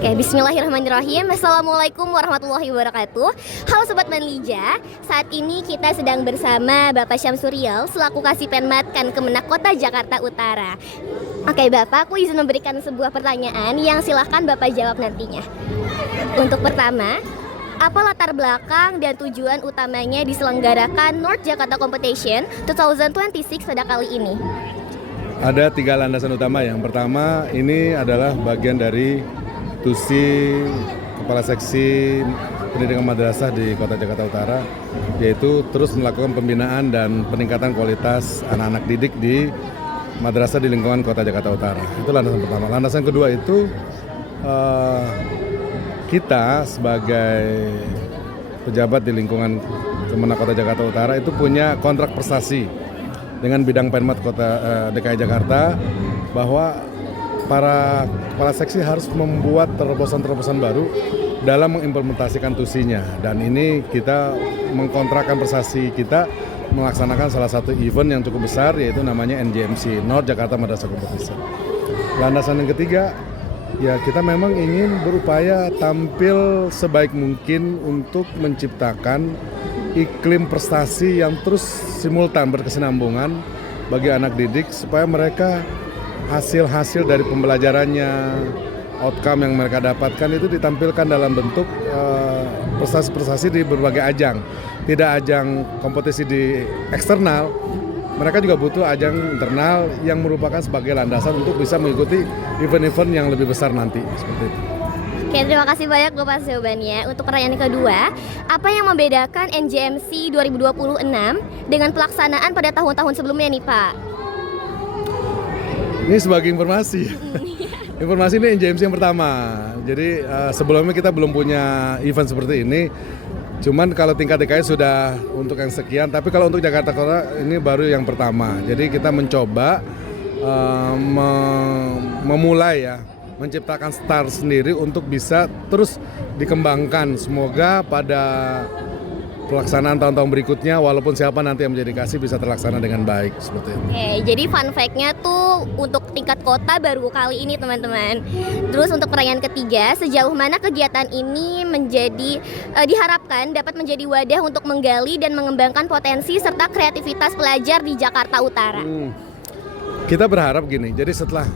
Oke, bismillahirrahmanirrahim. Assalamualaikum warahmatullahi wabarakatuh. Halo Sobat Manlija, saat ini kita sedang bersama Bapak Syamsuriel selaku Kasipenmat Kemenak Kota Jakarta Utara. Oke Bapak, aku izin memberikan sebuah pertanyaan yang silahkan Bapak jawab nantinya. Untuk pertama, apa latar belakang dan tujuan utamanya diselenggarakan North Jakarta Competition 2026 pada kali ini? Ada 3 landasan utama. Yang pertama, ini adalah bagian dari TUSI Kepala Seksi Pendidikan Madrasah di Kota Jakarta Utara, yaitu terus melakukan pembinaan dan peningkatan kualitas anak-anak didik di madrasah di lingkungan Kota Jakarta Utara. Itu landasan pertama. Landasan kedua itu kita sebagai pejabat di lingkungan Kemenak Kota Jakarta Utara itu punya kontrak prestasi dengan bidang Penmat Kota DKI Jakarta, bahwa para kepala seksi harus membuat terobosan-terobosan baru dalam mengimplementasikan TUSI-nya. Dan ini kita mengkontrakkan prestasi kita melaksanakan salah satu event yang cukup besar, yaitu namanya NJMC, North Jakarta Madrasah Competition. Landasan yang ketiga, ya kita memang ingin berupaya tampil sebaik mungkin untuk menciptakan iklim prestasi yang terus simultan berkesinambungan bagi anak didik, supaya mereka hasil-hasil dari pembelajarannya, outcome yang mereka dapatkan itu ditampilkan dalam bentuk prestasi-prestasi di berbagai ajang. Tidak ajang kompetisi di eksternal, mereka juga butuh ajang internal yang merupakan sebagai landasan untuk bisa mengikuti event-event yang lebih besar nanti, seperti itu. Oke, terima kasih banyak Bapak jawabannya. Untuk pertanyaan kedua, apa yang membedakan NJMC 2026 dengan pelaksanaan pada tahun-tahun sebelumnya nih Pak? Ini sebagai informasi. Informasi ini NJMC yang pertama. Jadi sebelumnya kita belum punya event seperti ini. Cuman kalau tingkat DKI sudah untuk yang sekian, tapi kalau untuk Jakarta Kota ini baru yang pertama. Jadi kita mencoba memulai menciptakan start sendiri untuk bisa terus dikembangkan. Semoga pada pelaksanaan tahun-tahun berikutnya, walaupun siapa nanti yang menjadi kasih, bisa terlaksana dengan baik seperti itu. Oke, jadi fun fact-nya tuh untuk tingkat kota baru kali ini teman-teman. Terus untuk pertanyaan ketiga, sejauh mana kegiatan ini diharapkan dapat menjadi wadah untuk menggali dan mengembangkan potensi serta kreativitas pelajar di Jakarta Utara? Kita berharap gini, jadi setelah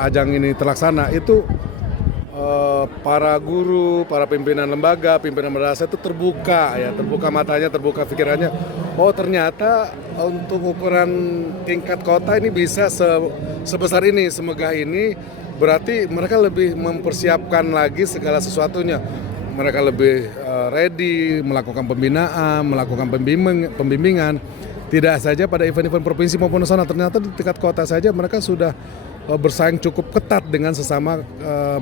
ajang ini terlaksana, itu para guru, para pimpinan lembaga, pimpinan madrasah itu terbuka matanya, terbuka pikirannya. Oh ternyata untuk ukuran tingkat kota ini bisa sebesar ini, semegah ini. Berarti mereka lebih mempersiapkan lagi segala sesuatunya. Mereka lebih ready melakukan pembinaan, melakukan pembimbingan. Tidak saja pada event-event provinsi maupun nasional, ternyata di tingkat kota saja mereka sudah bersaing cukup ketat dengan sesama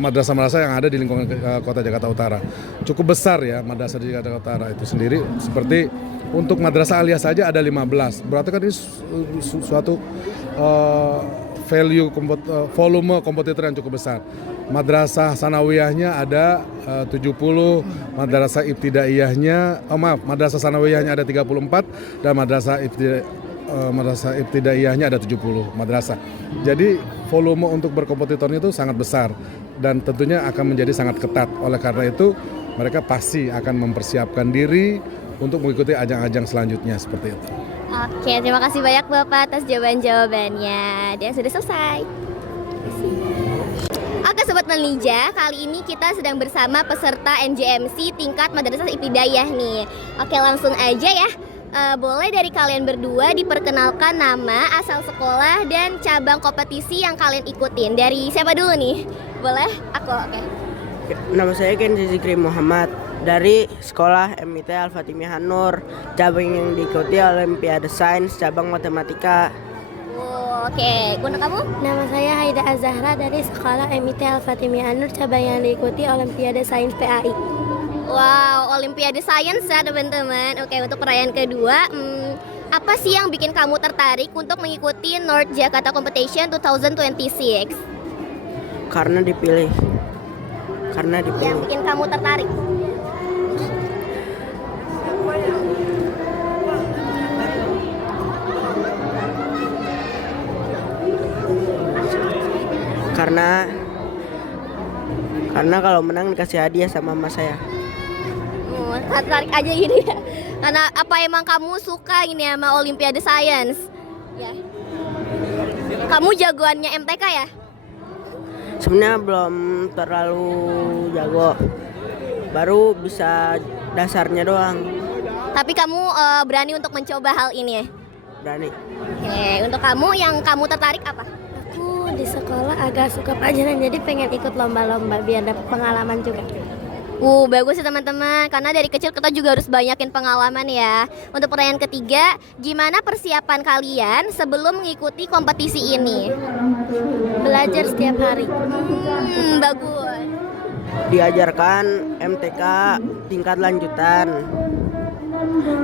madrasah-madrasah yang ada di lingkungan Kota Jakarta Utara. Cukup besar ya madrasah di Jakarta Utara itu sendiri. Seperti untuk madrasah aliyah saja ada 15. Berarti kan ini suatu volume kompetitor yang cukup besar. Madrasah sanawiyahnya ada 70, madrasah ibtidaiyahnya, madrasah sanawiyahnya ada 34 dan madrasah ibtidaiyahnya ada 70 madrasah. Jadi volume untuk berkompetitornya itu sangat besar dan tentunya akan menjadi sangat ketat. Oleh karena itu mereka pasti akan mempersiapkan diri untuk mengikuti ajang-ajang selanjutnya seperti itu. Oke, terima kasih banyak Bapak atas jawaban-jawabannya. Dan sudah selesai. Oke Sobat Manlija, kali ini kita sedang bersama peserta NJMC tingkat Madrasah Ibtidaiyah nih. Oke, langsung aja ya. Boleh dari kalian berdua diperkenalkan nama, asal sekolah, dan cabang kompetisi yang kalian ikutin. Dari siapa dulu nih? Boleh? Aku, oke. Nama saya Kenzi Zikri Muhammad dari sekolah MIT Al-Fatimiyah An-Nur. Cabang yang diikuti Olimpiade Sains, cabang matematika. Oke, untuk kamu? Nama saya Haida Azahra dari sekolah MIT Al-Fatimiyah An-Nur, cabang yang diikuti Olimpiade Sains PAI. Wow, Olimpiade Sains ya teman-teman. Oke, untuk perayaan kedua, apa sih yang bikin kamu tertarik untuk mengikuti North Jakarta Competition 2026? Karena dipilih. Yang bikin kamu tertarik? Karena Karena kalau menang dikasih hadiah sama mama saya. Oh, tertarik aja gitu ya. Karena apa emang kamu suka ini sama Olimpiade Science? Ya. Kamu jagoannya MTK ya? Sebenarnya belum terlalu jago. Baru bisa dasarnya doang. Tapi kamu berani untuk mencoba hal ini ya? Berani. Oke, untuk kamu yang kamu tertarik apa? Aku di sekolah agak suka pelajaran, jadi pengen ikut lomba-lomba biar dapat pengalaman juga. Bagus ya teman-teman. Karena dari kecil kita juga harus banyakin pengalaman ya. Untuk pertanyaan ketiga, gimana persiapan kalian sebelum mengikuti kompetisi ini? Belajar setiap hari. Bagus. Diajarkan MTK tingkat lanjutan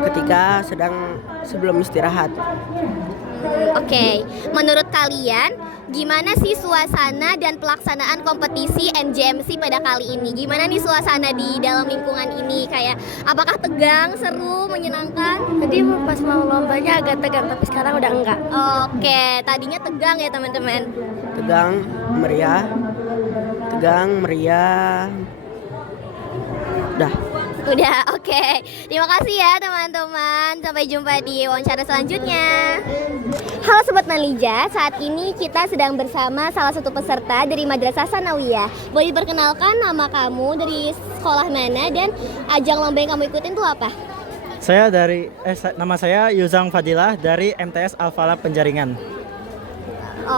ketika sebelum istirahat. Oke, menurut kalian gimana sih suasana dan pelaksanaan kompetisi NJMC pada kali ini? Gimana nih suasana di dalam lingkungan ini? Kayak apakah tegang, seru, menyenangkan? Tadi pas mau lombanya agak tegang, tapi sekarang udah enggak. Oke, tadinya tegang ya teman-teman. Tegang, meriah. Dah. Udah, oke. Terima kasih ya teman-teman. Sampai jumpa di wawancara selanjutnya. Halo Sobat Manlija, saat ini kita sedang bersama salah satu peserta dari Madrasah Sanawiyah. Boleh diperkenalkan nama kamu, dari sekolah mana, dan ajang lomba yang kamu ikutin itu apa? Nama saya Yuzang Fadilah dari MTS Al-Falah Penjaringan.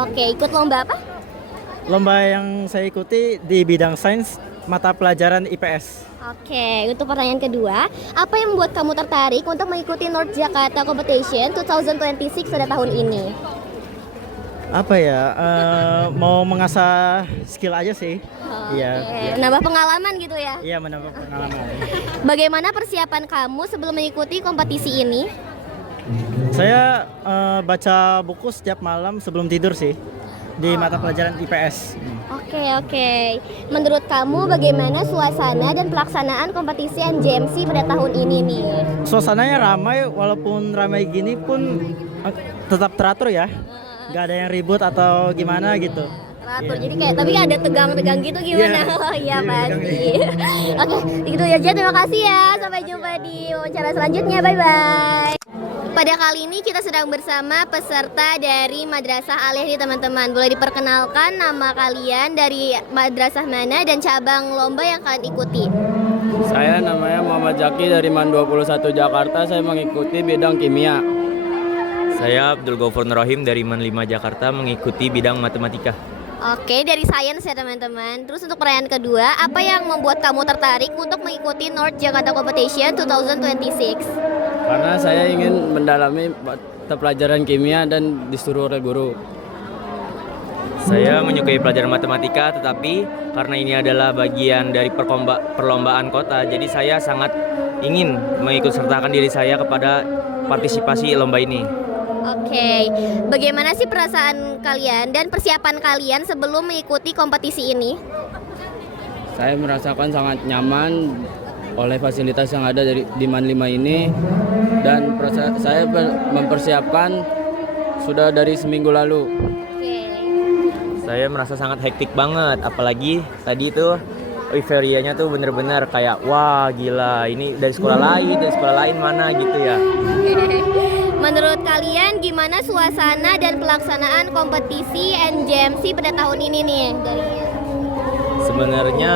Oke, ikut lomba apa? Lomba yang saya ikuti di bidang sains mata pelajaran IPS. Oke, untuk pertanyaan kedua, apa yang membuat kamu tertarik untuk mengikuti North Jakarta Competition 2026 pada tahun ini? Apa ya? Mau mengasah skill aja sih. Iya. Nambah pengalaman gitu ya? Iya, menambah pengalaman. Bagaimana persiapan kamu sebelum mengikuti kompetisi ini? Saya baca buku setiap malam sebelum tidur sih di mata pelajaran IPS. Oke. Menurut kamu bagaimana suasana dan pelaksanaan kompetisi NJMC pada tahun ini nih? Suasananya ramai, walaupun ramai gini pun tetap teratur ya. Gak ada yang ribut atau gimana gitu. Teratur, jadi kayak tapi ada tegang-tegang gitu gimana? Oh iya pasti. Oke, itu aja. Terima kasih ya. Sampai jumpa di wawancara selanjutnya. Bye-bye. Pada kali ini kita sedang bersama peserta dari Madrasah Aliyah nih teman-teman. Boleh diperkenalkan nama kalian, dari madrasah mana, dan cabang lomba yang kalian ikuti? Saya namanya Muhammad Zaki dari MAN 21 Jakarta. Saya mengikuti bidang kimia. Saya Abdul Ghaufur Nur Rahim dari MAN 5 Jakarta mengikuti bidang matematika. Oke, dari sains ya teman-teman. Terus untuk pertanyaan kedua, apa yang membuat kamu tertarik untuk mengikuti North Jakarta Competition 2026? Karena saya ingin mendalami mata pelajaran kimia dan disuruh oleh guru. Saya menyukai pelajaran matematika, tetapi karena ini adalah bagian dari perlombaan kota, jadi saya sangat ingin mengikut sertakan diri saya kepada partisipasi lomba ini. Oke, bagaimana sih perasaan kalian dan persiapan kalian sebelum mengikuti kompetisi ini? Saya merasakan sangat nyaman oleh fasilitas yang ada di MAN 5 ini, dan saya mempersiapkan sudah dari seminggu lalu. Oke. Saya merasa sangat hektik banget, apalagi tadi itu euforianya tuh bener-bener kayak wah gila, ini dari sekolah lain mana gitu ya. Menurut kalian gimana suasana dan pelaksanaan kompetisi NJMC pada tahun ini nih? Sebenarnya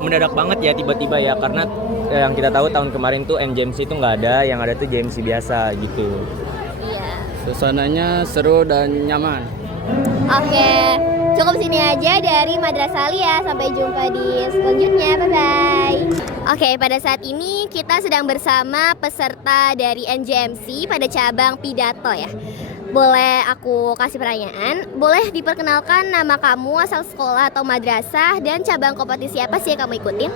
mendadak banget ya tiba-tiba ya, karena yang kita tahu tahun kemarin tuh NJMC itu nggak ada, yang ada tuh JMC biasa gitu. Iya. Suasananya seru dan nyaman. Oke, cukup sini aja dari Madrasah Aliyah. Sampai jumpa di selanjutnya. Bye-bye. Oke, pada saat ini kita sedang bersama peserta dari NJMC pada cabang pidato ya. Boleh aku kasih pertanyaan? Boleh diperkenalkan nama kamu, asal sekolah atau madrasah, dan cabang kompetisi apa sih yang kamu ikutin?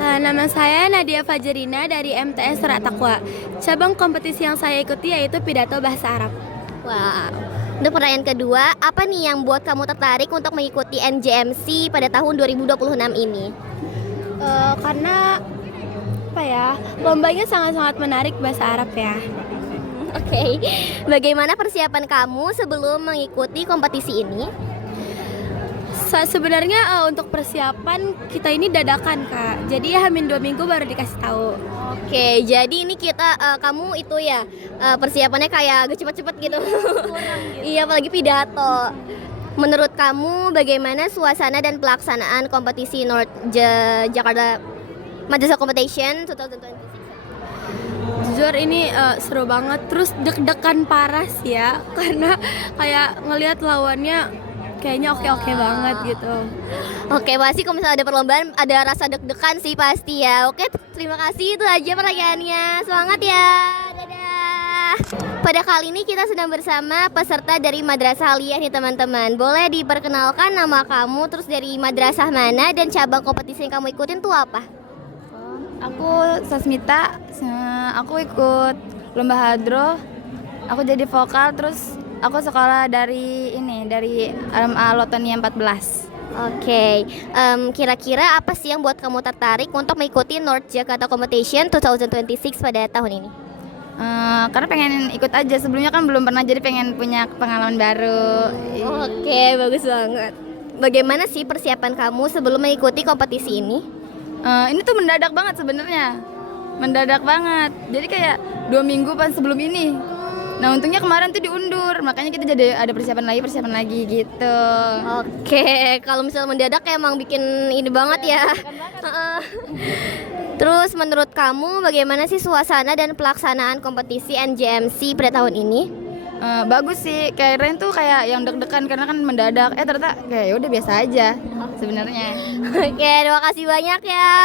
Nama saya Nadia Fajrina dari MTS Surat Taqwa. Cabang kompetisi yang saya ikuti yaitu pidato bahasa Arab. Wow. Untuk pertanyaan kedua, apa nih yang buat kamu tertarik untuk mengikuti NJMC pada tahun 2026 ini? Karena apa ya, lombanya sangat-sangat menarik bahasa Arab ya. Oke. Bagaimana persiapan kamu sebelum mengikuti kompetisi ini? Sebenarnya untuk persiapan kita ini dadakan Kak. Jadi Hamin 2 minggu baru dikasih tahu. Oke, jadi ini kita kamu itu ya persiapannya kayak agak cepet-cepet gitu. Iya, apalagi pidato. Menurut kamu bagaimana suasana dan pelaksanaan kompetisi Jakarta Madrasah Competition 2026? Jujur ini seru banget, terus deg-degan parah sih ya, karena kayak ngelihat lawannya kayaknya oke-oke banget gitu. Oke, pasti kalau misalnya ada perlombaan ada rasa deg-degan sih pasti ya. Oke, terima kasih, itu aja pertanyaannya. Semangat ya. Dadah. Pada kali ini kita sedang bersama peserta dari Madrasah Aliyah nih teman-teman. Boleh diperkenalkan nama kamu, terus dari madrasah mana dan cabang kompetisi yang kamu ikutin tuh apa? Aku Sasmita, aku ikut lomba hadroh, aku jadi vokal, terus aku sekolah dari Lotonia 14. Oke, kira-kira apa sih yang buat kamu tertarik untuk mengikuti North Jakarta Competition 2026 pada tahun ini? Karena pengen ikut aja, sebelumnya kan belum pernah, jadi pengen punya pengalaman baru. Oke, bagus banget. Bagaimana sih persiapan kamu sebelum mengikuti kompetisi ini? Ini tuh mendadak banget sebenarnya, mendadak banget. Jadi kayak 2 minggu pas sebelum ini. Nah untungnya kemarin tuh diundur, makanya kita jadi ada persiapan lagi gitu. Oke, kalau misalnya mendadak emang bikin ini banget ya. Terus menurut kamu bagaimana sih suasana dan pelaksanaan kompetisi NJMC pada tahun ini? Bagus sih, keren tuh kayak yang deg-degan karena kan mendadak. Ternyata kayak ya udah biasa aja sebenarnya. Oke, terima kasih banyak ya.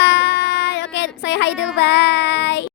Oke, saya hai dulu, bye.